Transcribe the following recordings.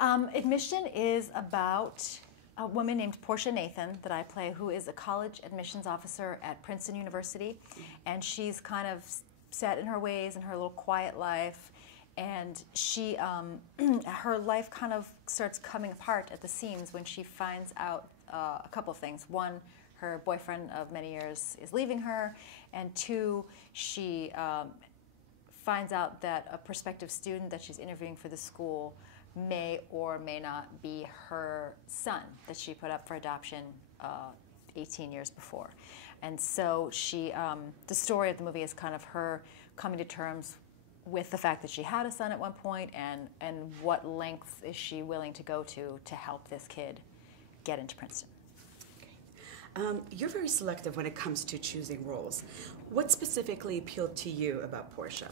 Admission is about a woman named Portia Nathan that I play, who is a college admissions officer at Princeton University, and she's kind of set in her ways in her little quiet life, and she, her life kind of starts coming apart at the seams when she finds out a couple of things. One, her boyfriend of many years is leaving her, and two, she finds out that a prospective student that she's interviewing for the school may or may not be her son that she put up for adoption 18 years before. And so she, the story of the movie is kind of her coming to terms with the fact that she had a son at one point, and what lengths is she willing to go to help this kid get into Princeton. You're very selective when it comes to choosing roles. What specifically appealed to you about Portia?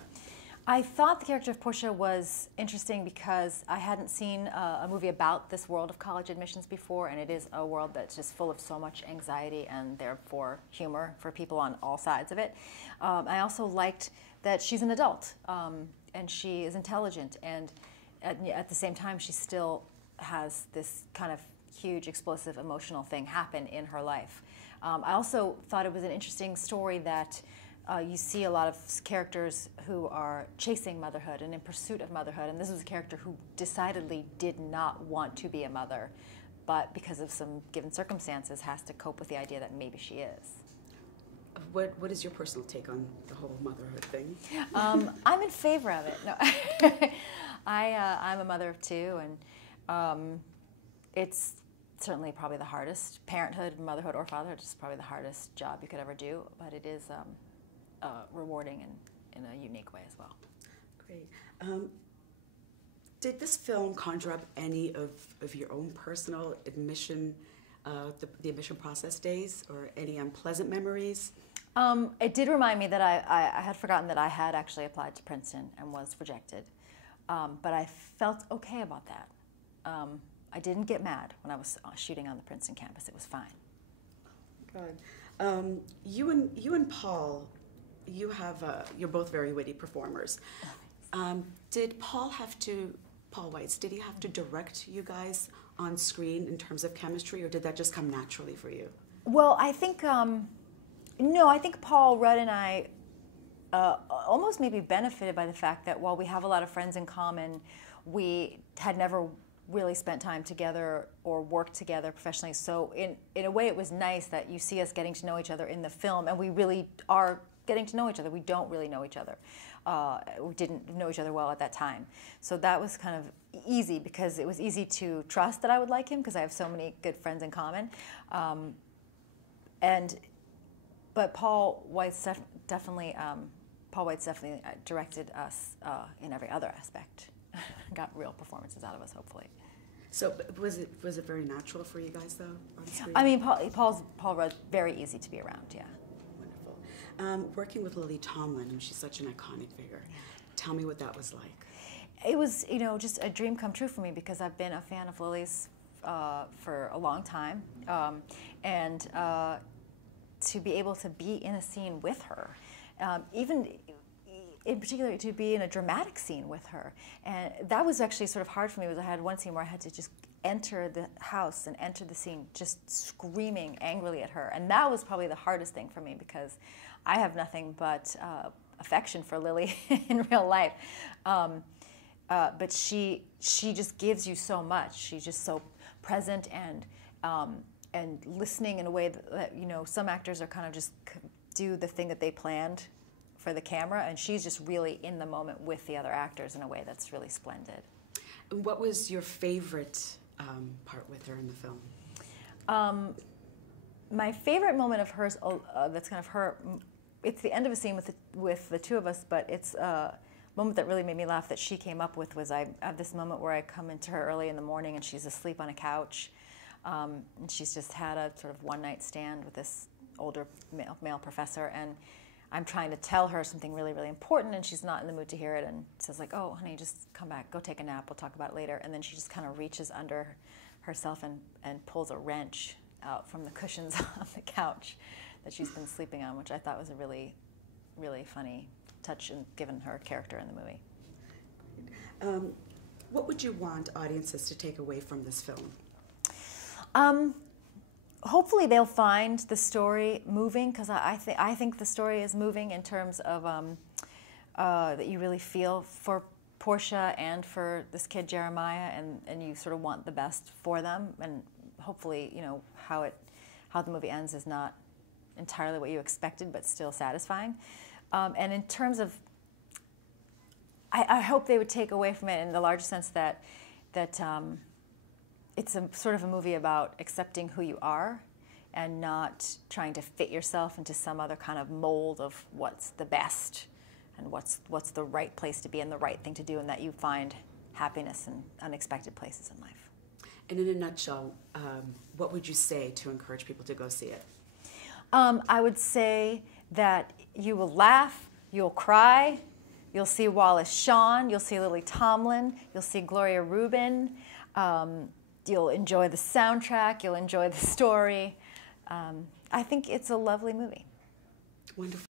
I thought the character of Portia was interesting because I hadn't seen a movie about this world of college admissions before, and it is a world that's just full of so much anxiety and therefore humor for people on all sides of it. I also liked that she's an adult, and she is intelligent, and at the same time she still has this kind of huge explosive emotional thing happen in her life. I also thought it was an interesting story that you see a lot of characters who are chasing motherhood and in pursuit of motherhood, and this was a character who decidedly did not want to be a mother, but because of some given circumstances has to cope with the idea that maybe she is. What is your personal take on the whole motherhood thing? I'm in favor of it. No, I'm a mother of two, and it's certainly probably the hardest. Parenthood, motherhood, or fatherhood is probably the hardest job you could ever do, but it is rewarding in a unique way as well. Great. Did this film conjure up any of your own personal admission, the admission process days, or any unpleasant memories? It did remind me that I had forgotten that I had actually applied to Princeton and was rejected, but I felt okay about that. I didn't get mad when I was shooting on the Princeton campus. It was fine. God. You and Paul, you're both very witty performers. Did Paul Weitz, did he have to direct you guys on screen in terms of chemistry, or did that just come naturally for you? Well, I think, no, I think Paul Rudd and I almost maybe benefited by the fact that while we have a lot of friends in common, we had never really spent time together or worked together professionally. So in a way it was nice that you see us getting to know each other in the film, and we really are getting to know each other. We don't really know each other. We didn't know each other well at that time. So that was kind of easy because it was easy to trust that I would like him because I have so many good friends in common. But Paul Weitz definitely directed us in every other aspect. Got real performances out of us, hopefully. So was it very natural for you guys though on screen? I mean, Paul Rudd, very easy to be around, yeah. Wonderful. Working with Lily Tomlin, she's such an iconic figure. Tell me what that was like. It was, just a dream come true for me because I've been a fan of Lily's for a long time, and to be able to be in a scene with her, even in particular to be in a dramatic scene with her. And that was actually sort of hard for me because I had one scene where I had to just enter the house and enter the scene just screaming angrily at her. And that was probably the hardest thing for me because I have nothing but affection for Lily in real life. But she just gives you so much. She's just so present and listening in a way that some actors are kind of just do the thing that they planned for the camera, and she's just really in the moment with the other actors in a way that's really splendid. What was your favorite part with her in the film? My favorite moment of hers, that's kind of her, it's the end of a scene with the two of us, but it's a moment that really made me laugh that she came up with was I have this moment where I come into her early in the morning and she's asleep on a couch, and she's just had a sort of one-night stand with this older male professor, and I'm trying to tell her something really, really important, and she's not in the mood to hear it, and says like, "Oh, honey, just come back, go take a nap, we'll talk about it later." And then she just kind of reaches under herself and pulls a wrench out from the cushions on the couch that she's been sleeping on, which I thought was a really, really funny touch, and given her character in the movie. What would you want audiences to take away from this film? Hopefully they'll find the story moving, because I think the story is moving in terms of that you really feel for Portia and for this kid Jeremiah, and you sort of want the best for them, and hopefully, you know, how the movie ends is not entirely what you expected, but still satisfying. And in terms of, I hope they would take away from it in the larger sense that it's a sort of a movie about accepting who you are and not trying to fit yourself into some other kind of mold of what's the best and what's the right place to be and the right thing to do, and that you find happiness in unexpected places in life. And in a nutshell, what would you say to encourage people to go see it? I would say that you will laugh, you'll cry, you'll see Wallace Shawn, you'll see Lily Tomlin, you'll see Gloria Rubin, you'll enjoy the soundtrack, you'll enjoy the story. I think it's a lovely movie. Wonderful.